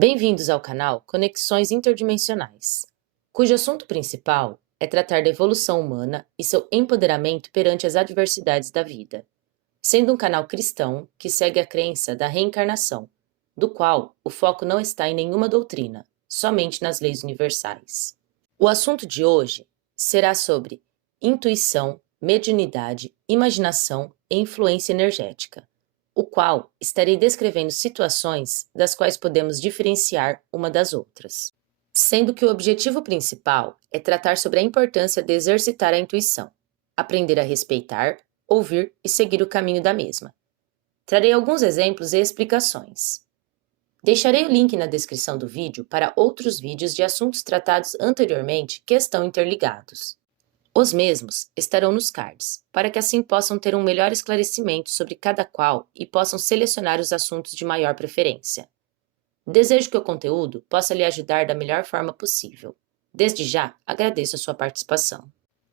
Bem-vindos ao canal Conexões Interdimensionais, cujo assunto principal é tratar da evolução humana e seu empoderamento perante as adversidades da vida, sendo um canal cristão que segue a crença da reencarnação, do qual o foco não está em nenhuma doutrina, somente nas leis universais. O assunto de hoje será sobre intuição, mediunidade, imaginação e influência energética, o qual estarei descrevendo situações das quais podemos diferenciar uma das outras, sendo que o objetivo principal é tratar sobre a importância de exercitar a intuição, aprender a respeitar, ouvir e seguir o caminho da mesma. Trarei alguns exemplos e explicações. Deixarei o link na descrição do vídeo para outros vídeos de assuntos tratados anteriormente que estão interligados. Os mesmos estarão nos cards, para que assim possam ter um melhor esclarecimento sobre cada qual e possam selecionar os assuntos de maior preferência. Desejo que o conteúdo possa lhe ajudar da melhor forma possível. Desde já, agradeço a sua participação.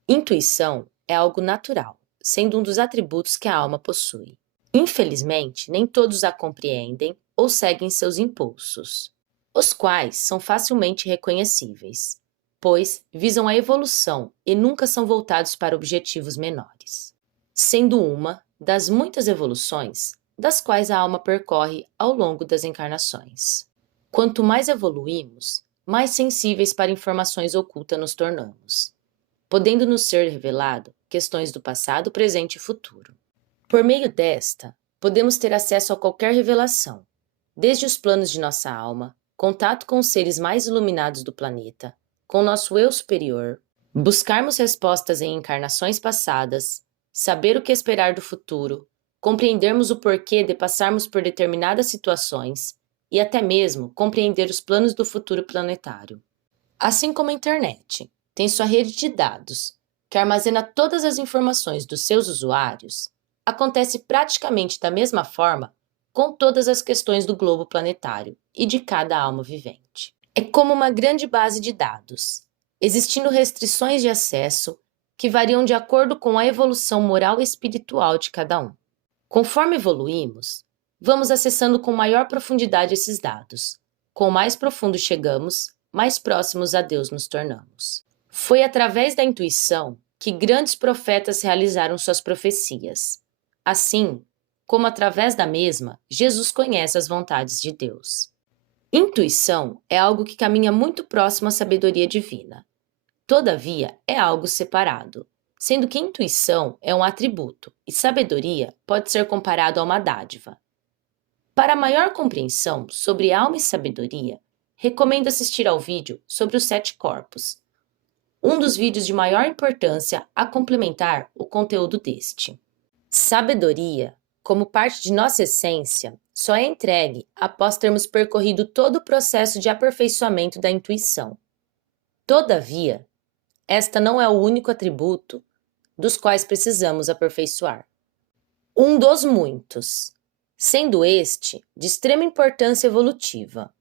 Intuição é algo natural, sendo um dos atributos que a alma possui. Infelizmente, nem todos a compreendem ou seguem seus impulsos, os quais são facilmente reconhecíveis, pois visam a evolução e nunca são voltados para objetivos menores, sendo uma das muitas evoluções das quais a alma percorre ao longo das encarnações. Quanto mais evoluímos, mais sensíveis para informações ocultas nos tornamos, podendo nos ser revelado questões do passado, presente e futuro. Por meio desta, podemos ter acesso a qualquer revelação, desde os planos de nossa alma, contato com os seres mais iluminados do planeta, com nosso eu superior, buscarmos respostas em encarnações passadas, saber o que esperar do futuro, compreendermos o porquê de passarmos por determinadas situações e até mesmo compreender os planos do futuro planetário. Assim como a internet tem sua rede de dados, que armazena todas as informações dos seus usuários, acontece praticamente da mesma forma com todas as questões do globo planetário e de cada alma vivente. É como uma grande base de dados, existindo restrições de acesso que variam de acordo com a evolução moral e espiritual de cada um. Conforme evoluímos, vamos acessando com maior profundidade esses dados. Com mais profundo chegamos, mais próximos a Deus nos tornamos. Foi através da intuição que grandes profetas realizaram suas profecias. Assim, como através da mesma, Jesus conhece as vontades de Deus. Intuição é algo que caminha muito próximo à sabedoria divina. Todavia, é algo separado, sendo que intuição é um atributo e sabedoria pode ser comparado a uma dádiva. Para maior compreensão sobre alma e sabedoria, recomendo assistir ao vídeo sobre os 7 corpos, um dos vídeos de maior importância a complementar o conteúdo deste. Sabedoria, como parte de nossa essência, só é entregue após termos percorrido todo o processo de aperfeiçoamento da intuição. Todavia, esta não é o único atributo dos quais precisamos aperfeiçoar. Um dos muitos, sendo este de extrema importância evolutiva,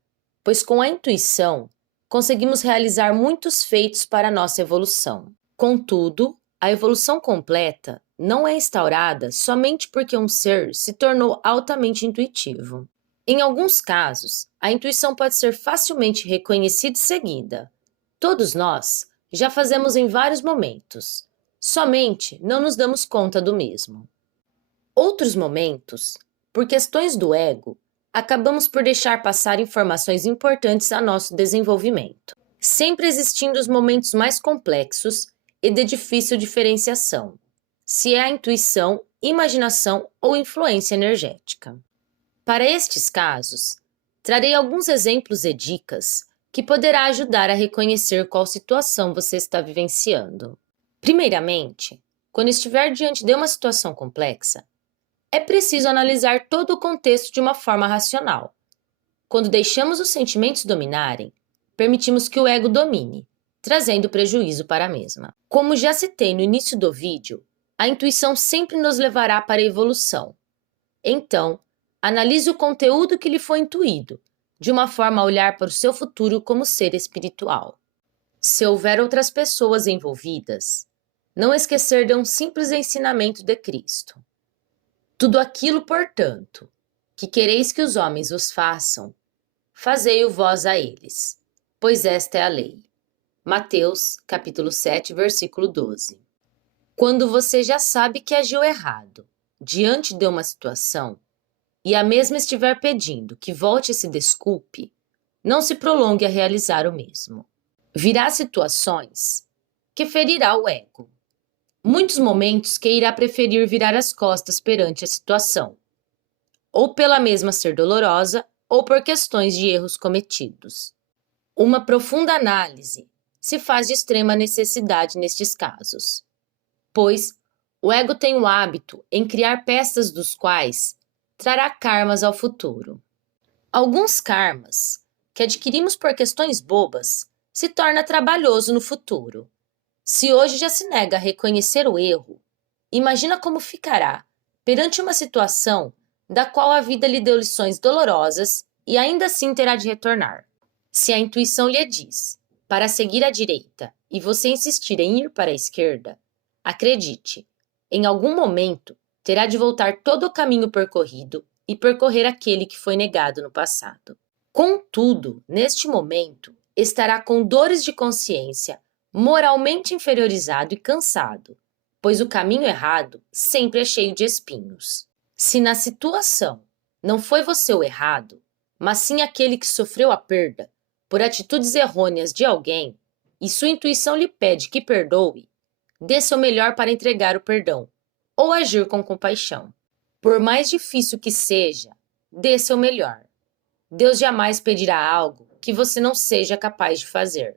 pois com a intuição conseguimos realizar muitos feitos para a nossa evolução. Contudo, a evolução completa não é instaurada somente porque um ser se tornou altamente intuitivo. Em alguns casos, a intuição pode ser facilmente reconhecida e seguida. Todos nós já fazemos em vários momentos, somente não nos damos conta do mesmo. Outros momentos, por questões do ego, acabamos por deixar passar informações importantes a nosso desenvolvimento, sempre existindo os momentos mais complexos e de difícil diferenciação, se é a intuição, imaginação ou influência energética. Para estes casos, trarei alguns exemplos e dicas que poderá ajudar a reconhecer qual situação você está vivenciando. Primeiramente, quando estiver diante de uma situação complexa, é preciso analisar todo o contexto de uma forma racional. Quando deixamos os sentimentos dominarem, permitimos que o ego domine, trazendo prejuízo para a mesma. Como já citei no início do vídeo, a intuição sempre nos levará para a evolução. Então, analise o conteúdo que lhe foi intuído, de uma forma a olhar para o seu futuro como ser espiritual. Se houver outras pessoas envolvidas, não esquecer de um simples ensinamento de Cristo. Tudo aquilo, portanto, que quereis que os homens vos façam, fazei-o vós a eles, pois esta é a lei. Mateus, capítulo 7, versículo 12. Quando você já sabe que agiu errado, diante de uma situação, e a mesma estiver pedindo que volte e se desculpe, não se prolongue a realizar o mesmo. Virá situações que ferirá o ego. Muitos momentos que irá preferir virar as costas perante a situação, ou pela mesma ser dolorosa, ou por questões de erros cometidos. Uma profunda análise se faz de extrema necessidade nestes casos, pois o ego tem o hábito em criar peças dos quais trará karmas ao futuro. Alguns karmas que adquirimos por questões bobas se torna trabalhoso no futuro. Se hoje já se nega a reconhecer o erro, imagina como ficará perante uma situação da qual a vida lhe deu lições dolorosas e ainda assim terá de retornar. Se a intuição lhe diz para seguir à direita e você insistir em ir para a esquerda, acredite, em algum momento terá de voltar todo o caminho percorrido e percorrer aquele que foi negado no passado. Contudo, neste momento, estará com dores de consciência, moralmente inferiorizado e cansado, pois o caminho errado sempre é cheio de espinhos. Se na situação não foi você o errado, mas sim aquele que sofreu a perda por atitudes errôneas de alguém, e sua intuição lhe pede que perdoe, dê seu melhor para entregar o perdão, ou agir com compaixão. Por mais difícil que seja, dê seu melhor. Deus jamais pedirá algo que você não seja capaz de fazer.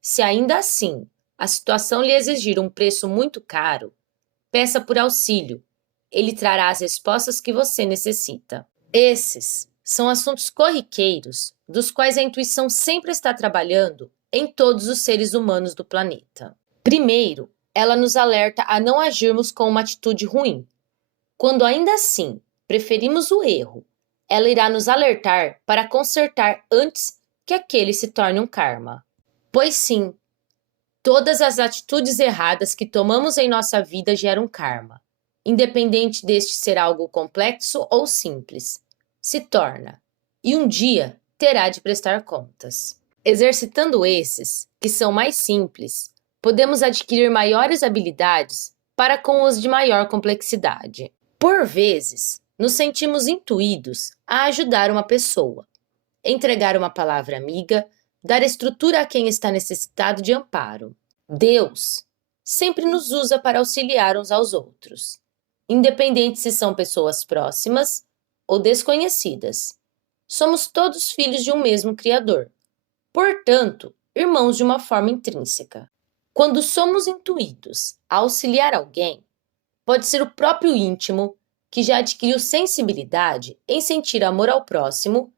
Se ainda assim a situação lhe exigir um preço muito caro, peça por auxílio. Ele trará as respostas que você necessita. Esses são assuntos corriqueiros dos quais a intuição sempre está trabalhando em todos os seres humanos do planeta. Primeiro, ela nos alerta a não agirmos com uma atitude ruim. Quando ainda assim preferimos o erro, ela irá nos alertar para consertar antes que aquele se torne um karma. Pois sim, todas as atitudes erradas que tomamos em nossa vida geram karma, independente deste ser algo complexo ou simples. Se torna, e um dia terá de prestar contas. Exercitando esses, que são mais simples, podemos adquirir maiores habilidades para com os de maior complexidade. Por vezes, nos sentimos intuídos a ajudar uma pessoa, entregar uma palavra amiga, dar estrutura a quem está necessitado de amparo. Deus sempre nos usa para auxiliar uns aos outros, independente se são pessoas próximas ou desconhecidas. Somos todos filhos de um mesmo Criador, portanto, irmãos de uma forma intrínseca. Quando somos intuídos a auxiliar alguém, pode ser o próprio íntimo que já adquiriu sensibilidade em sentir amor ao próximo.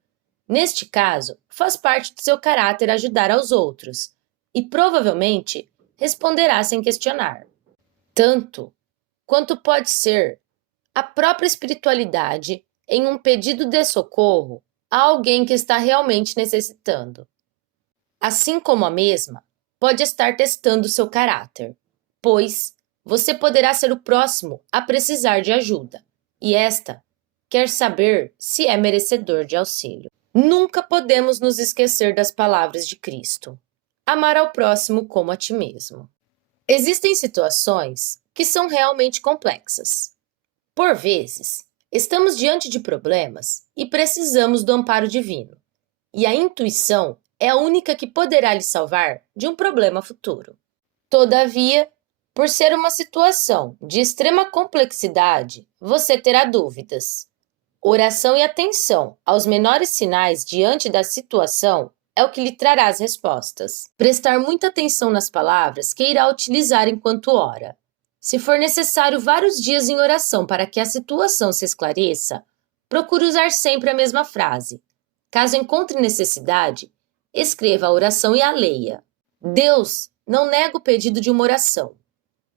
Neste caso, faz parte do seu caráter ajudar aos outros e provavelmente responderá sem questionar. Tanto quanto pode ser a própria espiritualidade em um pedido de socorro a alguém que está realmente necessitando. Assim como a mesma pode estar testando seu caráter, pois você poderá ser o próximo a precisar de ajuda, e esta quer saber se é merecedor de auxílio. Nunca podemos nos esquecer das palavras de Cristo: amar ao próximo como a ti mesmo. Existem situações que são realmente complexas. Por vezes, estamos diante de problemas e precisamos do amparo divino, e a intuição é a única que poderá lhe salvar de um problema futuro. Todavia, por ser uma situação de extrema complexidade, você terá dúvidas. Oração e atenção aos menores sinais diante da situação é o que lhe trará as respostas. Prestar muita atenção nas palavras que irá utilizar enquanto ora. Se for necessário vários dias em oração para que a situação se esclareça, procure usar sempre a mesma frase. Caso encontre necessidade, escreva a oração e a leia. Deus não nega o pedido de uma oração.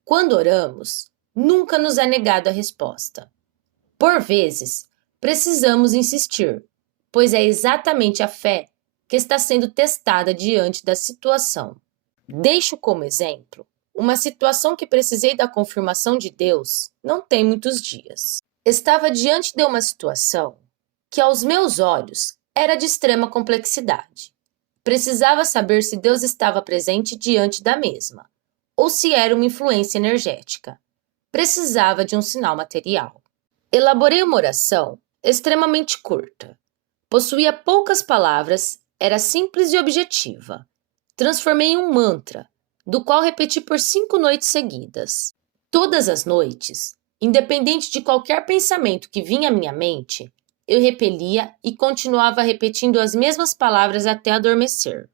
Quando oramos, nunca nos é negada a resposta. Por vezes, precisamos insistir, pois é exatamente a fé que está sendo testada diante da situação. Deixo como exemplo uma situação que precisei da confirmação de Deus não tem muitos dias. Estava diante de uma situação que, aos meus olhos, era de extrema complexidade. Precisava saber se Deus estava presente diante da mesma, ou se era uma influência energética. Precisava de um sinal material. Elaborei uma oração extremamente curta. Possuía poucas palavras, era simples e objetiva. Transformei em um mantra, do qual repeti por 5 noites seguidas. Todas as noites, independente de qualquer pensamento que vinha à minha mente, eu repelia e continuava repetindo as mesmas palavras até adormecer.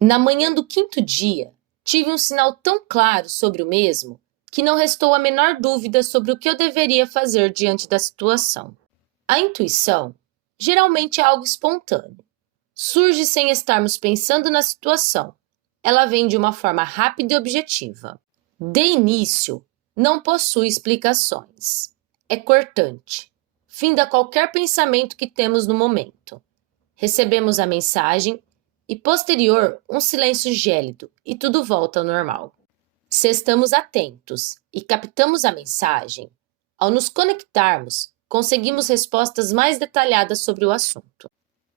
Na manhã do 5º dia, tive um sinal tão claro sobre o mesmo que não restou a menor dúvida sobre o que eu deveria fazer diante da situação. A intuição geralmente é algo espontâneo. Surge sem estarmos pensando na situação. Ela vem de uma forma rápida e objetiva. De início, não possui explicações. É cortante. Finda qualquer pensamento que temos no momento. Recebemos a mensagem e, posterior, um silêncio gélido e tudo volta ao normal. Se estamos atentos e captamos a mensagem, ao nos conectarmos, conseguimos respostas mais detalhadas sobre o assunto.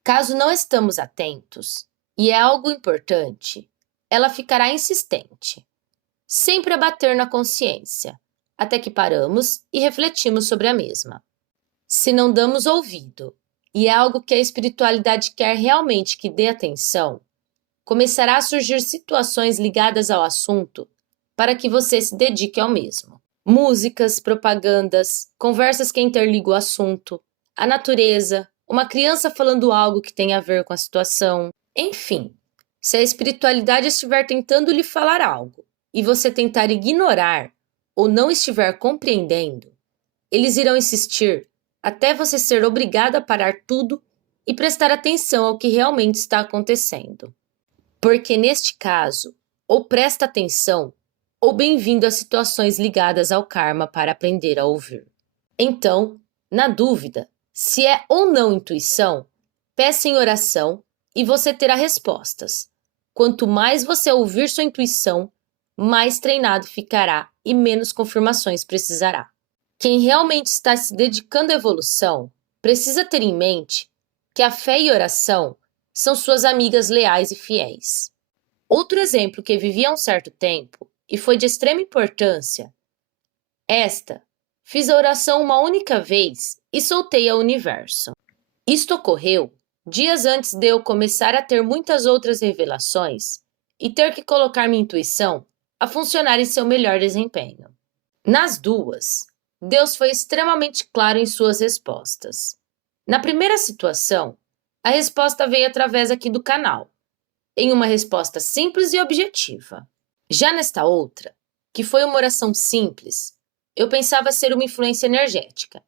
Caso não estamos atentos, e é algo importante, ela ficará insistente, sempre a bater na consciência, até que paramos e refletimos sobre a mesma. Se não damos ouvido, e é algo que a espiritualidade quer realmente que dê atenção, começará a surgir situações ligadas ao assunto para que você se dedique ao mesmo. Músicas, propagandas, conversas que interligam o assunto, a natureza, uma criança falando algo que tem a ver com a situação. Enfim, se a espiritualidade estiver tentando lhe falar algo e você tentar ignorar ou não estiver compreendendo, eles irão insistir até você ser obrigado a parar tudo e prestar atenção ao que realmente está acontecendo. Porque neste caso, ou presta atenção, ou bem-vindo a situações ligadas ao karma para aprender a ouvir. Então, na dúvida, se é ou não intuição, peça em oração e você terá respostas. Quanto mais você ouvir sua intuição, mais treinado ficará e menos confirmações precisará. Quem realmente está se dedicando à evolução precisa ter em mente que a fé e oração são suas amigas leais e fiéis. Outro exemplo que vivi há um certo tempo e foi de extrema importância. Fiz a oração uma única vez e soltei ao universo. Isto ocorreu dias antes de eu começar a ter muitas outras revelações e ter que colocar minha intuição a funcionar em seu melhor desempenho. Nas duas, Deus foi extremamente claro em suas respostas. Na primeira situação, a resposta veio através aqui do canal, em uma resposta simples e objetiva. Já nesta outra, que foi uma oração simples, eu pensava ser uma influência energética.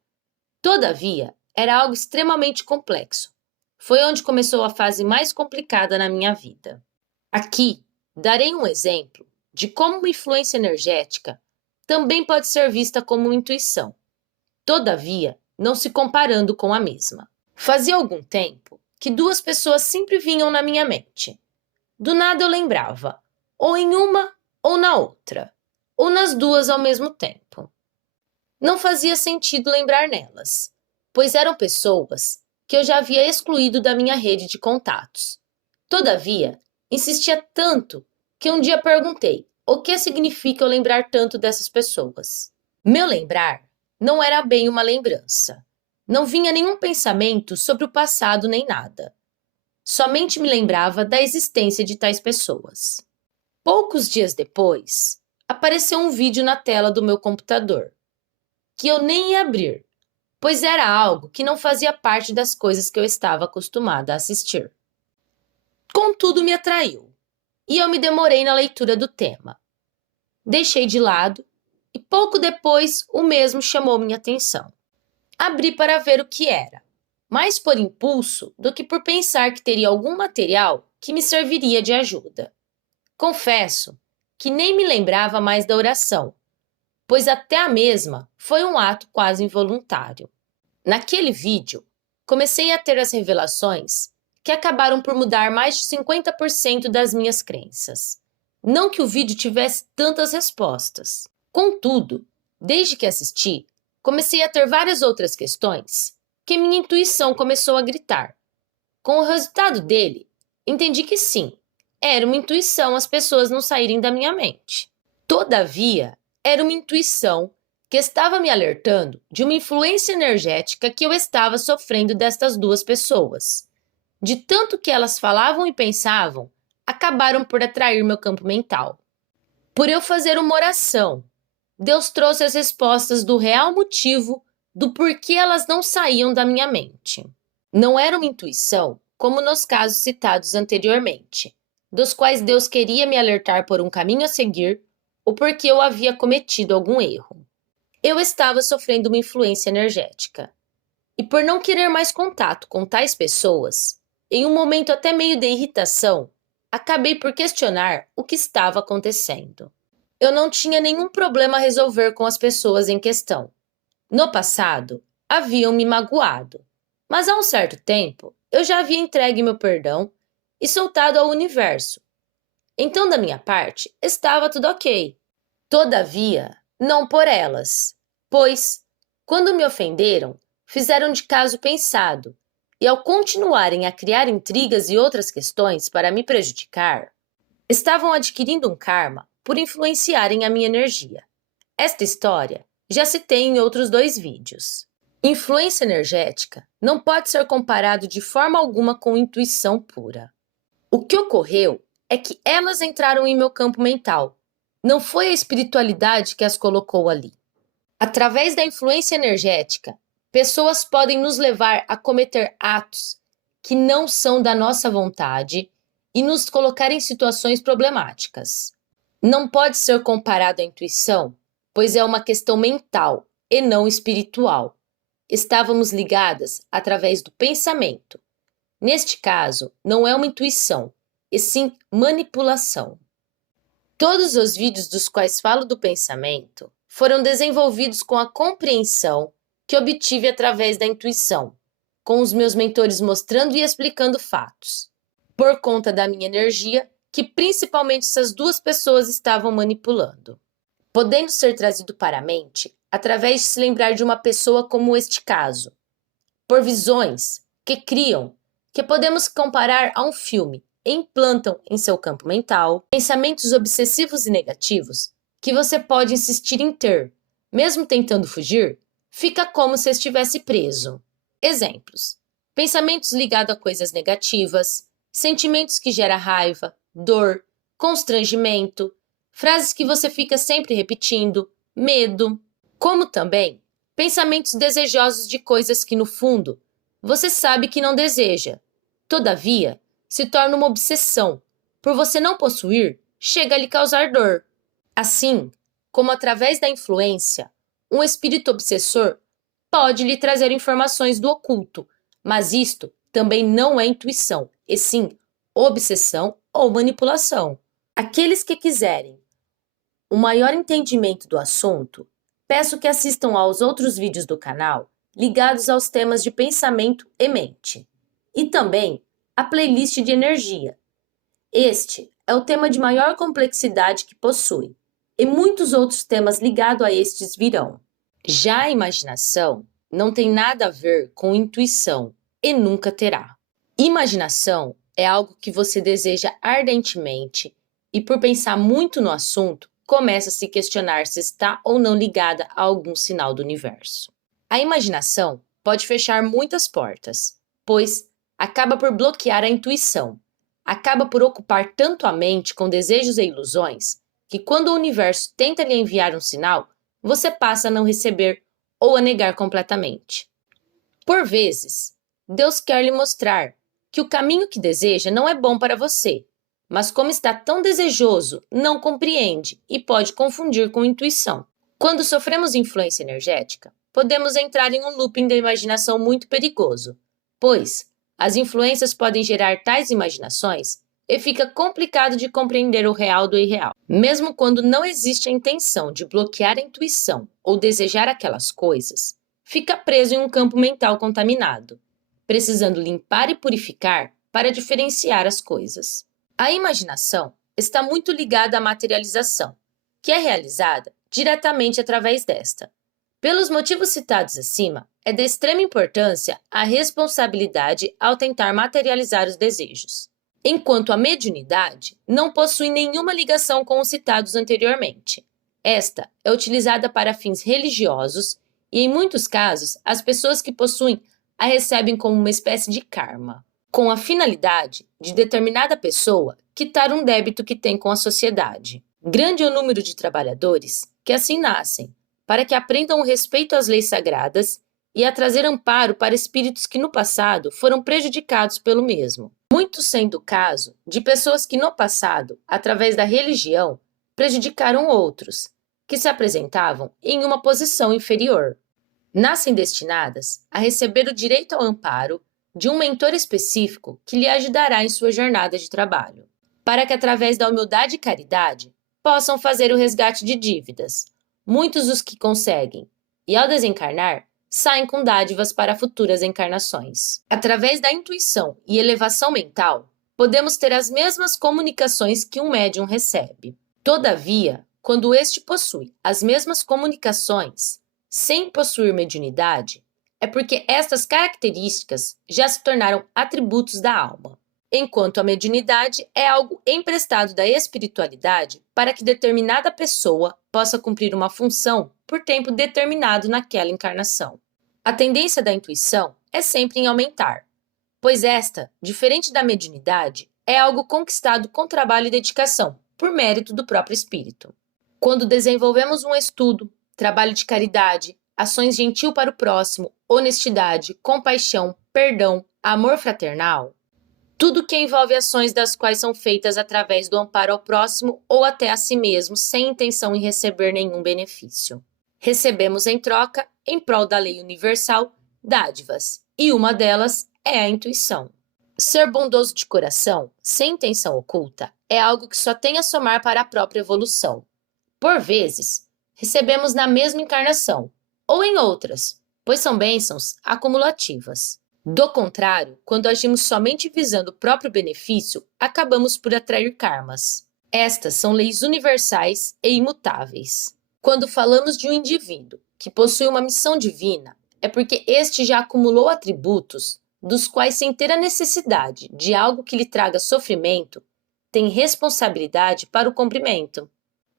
Todavia, era algo extremamente complexo. Foi onde começou a fase mais complicada na minha vida. Aqui, darei um exemplo de como uma influência energética também pode ser vista como uma intuição. Todavia, não se comparando com a mesma. Fazia algum tempo que 2 pessoas sempre vinham na minha mente. Do nada eu lembrava, ou em uma ou na outra, ou nas duas ao mesmo tempo. Não fazia sentido lembrar nelas, pois eram pessoas que eu já havia excluído da minha rede de contatos. Todavia, insistia tanto que um dia perguntei o que significa eu lembrar tanto dessas pessoas. Meu lembrar não era bem uma lembrança. Não vinha nenhum pensamento sobre o passado nem nada. Somente me lembrava da existência de tais pessoas. Poucos dias depois, apareceu um vídeo na tela do meu computador, que eu nem ia abrir, pois era algo que não fazia parte das coisas que eu estava acostumada a assistir. Contudo, me atraiu, e eu me demorei na leitura do tema. Deixei de lado, e pouco depois o mesmo chamou minha atenção. Abri para ver o que era, mais por impulso do que por pensar que teria algum material que me serviria de ajuda. Confesso que nem me lembrava mais da oração, pois até a mesma foi um ato quase involuntário. Naquele vídeo, comecei a ter as revelações que acabaram por mudar mais de 50% das minhas crenças. Não que o vídeo tivesse tantas respostas. Contudo, desde que assisti, comecei a ter várias outras questões que minha intuição começou a gritar, Com o resultado dele, entendi que sim, era uma intuição as pessoas não saírem da minha mente. Todavia, era uma intuição que estava me alertando de uma influência energética que eu estava sofrendo destas duas pessoas. De tanto que elas falavam e pensavam, acabaram por atrair meu campo mental. Por eu fazer uma oração, Deus trouxe as respostas do real motivo do porquê elas não saíam da minha mente. Não era uma intuição, como nos casos citados anteriormente, dos quais Deus queria me alertar por um caminho a seguir ou porque eu havia cometido algum erro. Eu estava sofrendo uma influência energética. E por não querer mais contato com tais pessoas, em um momento até meio de irritação, acabei por questionar o que estava acontecendo. Eu não tinha nenhum problema a resolver com as pessoas em questão. No passado, haviam me magoado, mas há um certo tempo eu já havia entregue meu perdão e soltado ao universo. Então, da minha parte, estava tudo ok. Todavia, não por elas, pois, quando me ofenderam, fizeram de caso pensado, e ao continuarem a criar intrigas e outras questões para me prejudicar, estavam adquirindo um karma por influenciarem a minha energia. Esta história já citei em outros 2 vídeos. Influência energética não pode ser comparado de forma alguma com intuição pura. O que ocorreu é que elas entraram em meu campo mental. Não foi a espiritualidade que as colocou ali. Através da influência energética, pessoas podem nos levar a cometer atos que não são da nossa vontade e nos colocar em situações problemáticas. Não pode ser comparado à intuição, pois é uma questão mental e não espiritual. Estávamos ligadas através do pensamento. Neste caso, não é uma intuição, e sim manipulação. Todos os vídeos dos quais falo do pensamento foram desenvolvidos com a compreensão que obtive através da intuição, com os meus mentores mostrando e explicando fatos, por conta da minha energia que principalmente essas duas pessoas estavam manipulando, podendo ser trazido para a mente através de se lembrar de uma pessoa como este caso, por visões que criam, que podemos comparar a um filme, e implantam em seu campo mental pensamentos obsessivos e negativos que você pode insistir em ter, mesmo tentando fugir, fica como se estivesse preso. Exemplos: pensamentos ligados a coisas negativas, sentimentos que geram raiva, dor, constrangimento, frases que você fica sempre repetindo, medo, como também pensamentos desejosos de coisas que, no fundo, você sabe que não deseja. Todavia, se torna uma obsessão. Por você não possuir, chega a lhe causar dor. Assim, como através da influência, um espírito obsessor pode lhe trazer informações do oculto, mas isto também não é intuição, e sim obsessão ou manipulação. Aqueles que quiserem um maior entendimento do assunto, peço que assistam aos outros vídeos do canal ligados aos temas de pensamento e mente, e também a playlist de energia. Este é o tema de maior complexidade que possui, e muitos outros temas ligados a estes virão. Já a imaginação não tem nada a ver com intuição e nunca terá. Imaginação é algo que você deseja ardentemente e, por pensar muito no assunto, começa a se questionar se está ou não ligada a algum sinal do universo. A imaginação pode fechar muitas portas, pois acaba por bloquear a intuição, acaba por ocupar tanto a mente com desejos e ilusões que, quando o universo tenta lhe enviar um sinal, você passa a não receber ou a negar completamente. Por vezes, Deus quer lhe mostrar que o caminho que deseja não é bom para você, mas como está tão desejoso, não compreende e pode confundir com intuição. Quando sofremos influência energética, podemos entrar em um looping da imaginação muito perigoso, pois as influências podem gerar tais imaginações e fica complicado de compreender o real do irreal. Mesmo quando não existe a intenção de bloquear a intuição ou desejar aquelas coisas, fica preso em um campo mental contaminado, precisando limpar e purificar para diferenciar as coisas. A imaginação está muito ligada à materialização, que é realizada diretamente através desta. Pelos motivos citados acima, é de extrema importância a responsabilidade ao tentar materializar os desejos. Enquanto a mediunidade não possui nenhuma ligação com os citados anteriormente. Esta é utilizada para fins religiosos e, em muitos casos, as pessoas que possuem a recebem como uma espécie de karma, com a finalidade de determinada pessoa quitar um débito que tem com a sociedade. Grande é o número de trabalhadores que assim nascem, para que aprendam o respeito às leis sagradas e a trazer amparo para espíritos que no passado foram prejudicados pelo mesmo. Muito sendo o caso de pessoas que no passado, através da religião, prejudicaram outros, que se apresentavam em uma posição inferior. Nascem destinadas a receber o direito ao amparo de um mentor específico que lhe ajudará em sua jornada de trabalho, para que através da humildade e caridade possam fazer o resgate de dívidas. Muitos os que conseguem, e ao desencarnar, saem com dádivas para futuras encarnações. Através da intuição e elevação mental, podemos ter as mesmas comunicações que um médium recebe. Todavia, quando este possui as mesmas comunicações, sem possuir mediunidade, é porque estas características já se tornaram atributos da alma, enquanto a mediunidade é algo emprestado da espiritualidade para que determinada pessoa possa cumprir uma função por tempo determinado naquela encarnação. A tendência da intuição é sempre em aumentar, pois esta, diferente da mediunidade, é algo conquistado com trabalho e dedicação, por mérito do próprio espírito. Quando desenvolvemos um estudo, trabalho de caridade, ações gentil para o próximo, honestidade, compaixão, perdão, amor fraternal, tudo que envolve ações das quais são feitas através do amparo ao próximo ou até a si mesmo, sem intenção em receber nenhum benefício. Recebemos em troca, em prol da lei universal, dádivas, e uma delas é a intuição. Ser bondoso de coração, sem intenção oculta, é algo que só tem a somar para a própria evolução. Por vezes, recebemos na mesma encarnação, ou em outras, pois são bênçãos acumulativas. Do contrário, quando agimos somente visando o próprio benefício, acabamos por atrair karmas. Estas são leis universais e imutáveis. Quando falamos de um indivíduo que possui uma missão divina, é porque este já acumulou atributos dos quais, sem ter a necessidade de algo que lhe traga sofrimento, tem responsabilidade para o cumprimento.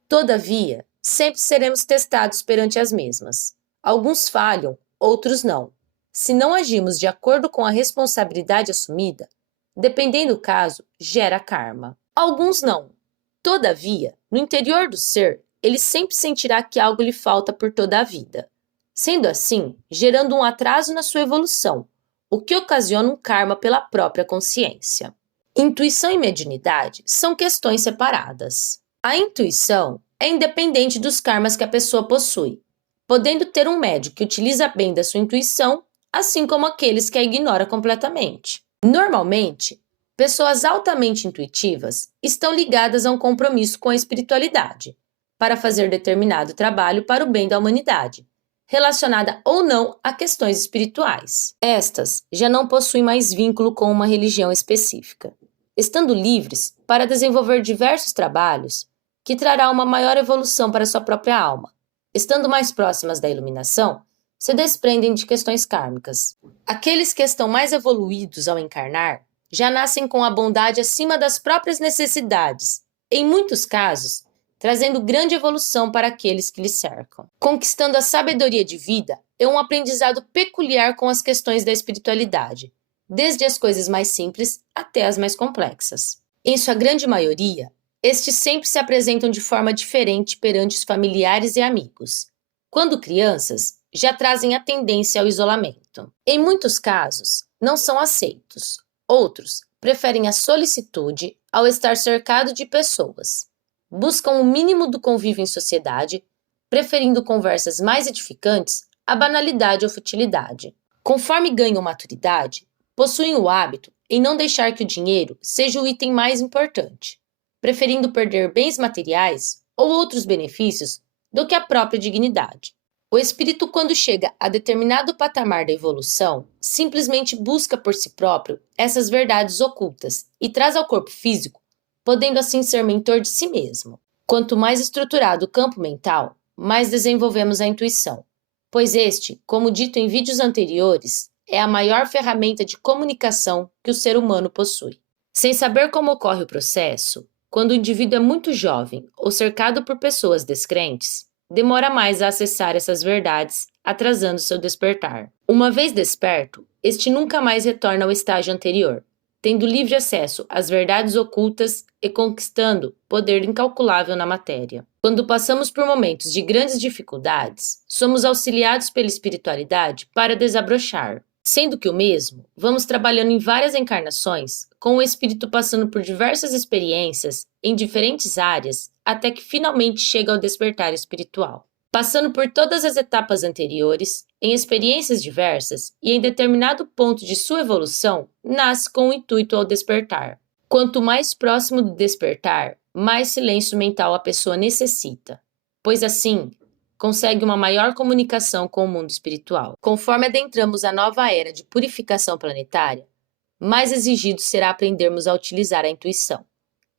Todavia, sempre seremos testados perante as mesmas. Alguns falham, outros não. Se não agimos de acordo com a responsabilidade assumida, dependendo do caso, gera karma. Alguns não. Todavia, no interior do ser, ele sempre sentirá que algo lhe falta por toda a vida. Sendo assim, gerando um atraso na sua evolução, o que ocasiona um karma pela própria consciência. Intuição e mediunidade são questões separadas. A intuição é independente dos karmas que a pessoa possui, podendo ter um médium que utiliza bem da sua intuição, assim como aqueles que a ignora completamente. Normalmente, pessoas altamente intuitivas estão ligadas a um compromisso com a espiritualidade, para fazer determinado trabalho para o bem da humanidade, relacionada ou não a questões espirituais. Estas já não possuem mais vínculo com uma religião específica, estando livres para desenvolver diversos trabalhos que trará uma maior evolução para sua própria alma. Estando mais próximas da iluminação, se desprendem de questões kármicas. Aqueles que estão mais evoluídos ao encarnar já nascem com a bondade acima das próprias necessidades, em muitos casos, trazendo grande evolução para aqueles que lhe cercam. Conquistando a sabedoria de vida é um aprendizado peculiar com as questões da espiritualidade, desde as coisas mais simples até as mais complexas. Em sua grande maioria, estes sempre se apresentam de forma diferente perante os familiares e amigos. Quando crianças, já trazem a tendência ao isolamento. Em muitos casos, não são aceitos. Outros preferem a solicitude ao estar cercado de pessoas. Buscam o mínimo do convívio em sociedade, preferindo conversas mais edificantes à banalidade ou futilidade. Conforme ganham maturidade, possuem o hábito em não deixar que o dinheiro seja o item mais importante, preferindo perder bens materiais ou outros benefícios do que a própria dignidade. O espírito, quando chega a determinado patamar da evolução, simplesmente busca por si próprio essas verdades ocultas e traz ao corpo físico, podendo assim ser mentor de si mesmo. Quanto mais estruturado o campo mental, mais desenvolvemos a intuição, pois este, como dito em vídeos anteriores, é a maior ferramenta de comunicação que o ser humano possui. Sem saber como ocorre o processo, quando o indivíduo é muito jovem ou cercado por pessoas descrentes, demora mais a acessar essas verdades, atrasando seu despertar. Uma vez desperto, este nunca mais retorna ao estágio anterior, tendo livre acesso às verdades ocultas e conquistando poder incalculável na matéria. Quando passamos por momentos de grandes dificuldades, somos auxiliados pela espiritualidade para desabrochar. Sendo que o mesmo, vamos trabalhando em várias encarnações, com o espírito passando por diversas experiências em diferentes áreas, até que finalmente chega ao despertar espiritual. Passando por todas as etapas anteriores, em experiências diversas e em determinado ponto de sua evolução, nasce com o intuito ao despertar. Quanto mais próximo do despertar, mais silêncio mental a pessoa necessita, pois assim consegue uma maior comunicação com o mundo espiritual. Conforme adentramos a nova era de purificação planetária, mais exigido será aprendermos a utilizar a intuição,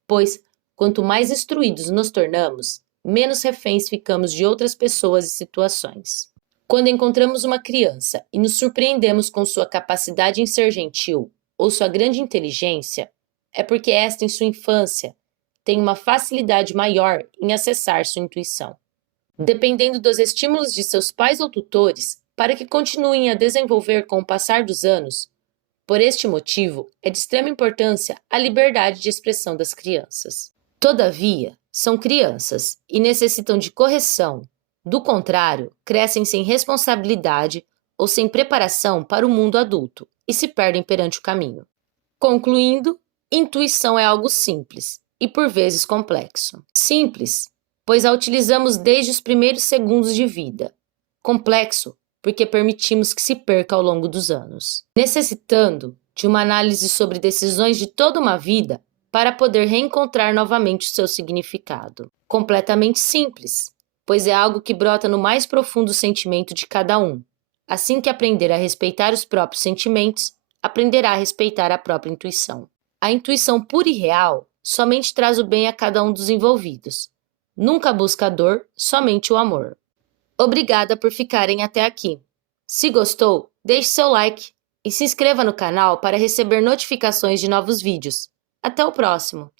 pois, quanto mais instruídos nos tornamos, menos reféns ficamos de outras pessoas e situações. Quando encontramos uma criança e nos surpreendemos com sua capacidade em ser gentil ou sua grande inteligência, é porque esta, em sua infância, tem uma facilidade maior em acessar sua intuição. Dependendo dos estímulos de seus pais ou tutores, para que continuem a desenvolver com o passar dos anos. Por este motivo, é de extrema importância a liberdade de expressão das crianças. Todavia, são crianças e necessitam de correção. Do contrário, crescem sem responsabilidade ou sem preparação para o mundo adulto e se perdem perante o caminho. Concluindo, intuição é algo simples e por vezes complexo. Simples, pois a utilizamos desde os primeiros segundos de vida. Complexo, porque permitimos que se perca ao longo dos anos. Necessitando de uma análise sobre decisões de toda uma vida para poder reencontrar novamente o seu significado. Completamente simples, pois é algo que brota no mais profundo sentimento de cada um. Assim que aprender a respeitar os próprios sentimentos, aprenderá a respeitar a própria intuição. A intuição pura e real somente traz o bem a cada um dos envolvidos. Nunca busca a dor, somente o amor. Obrigada por ficarem até aqui. Se gostou, deixe seu like e se inscreva no canal para receber notificações de novos vídeos. Até o próximo!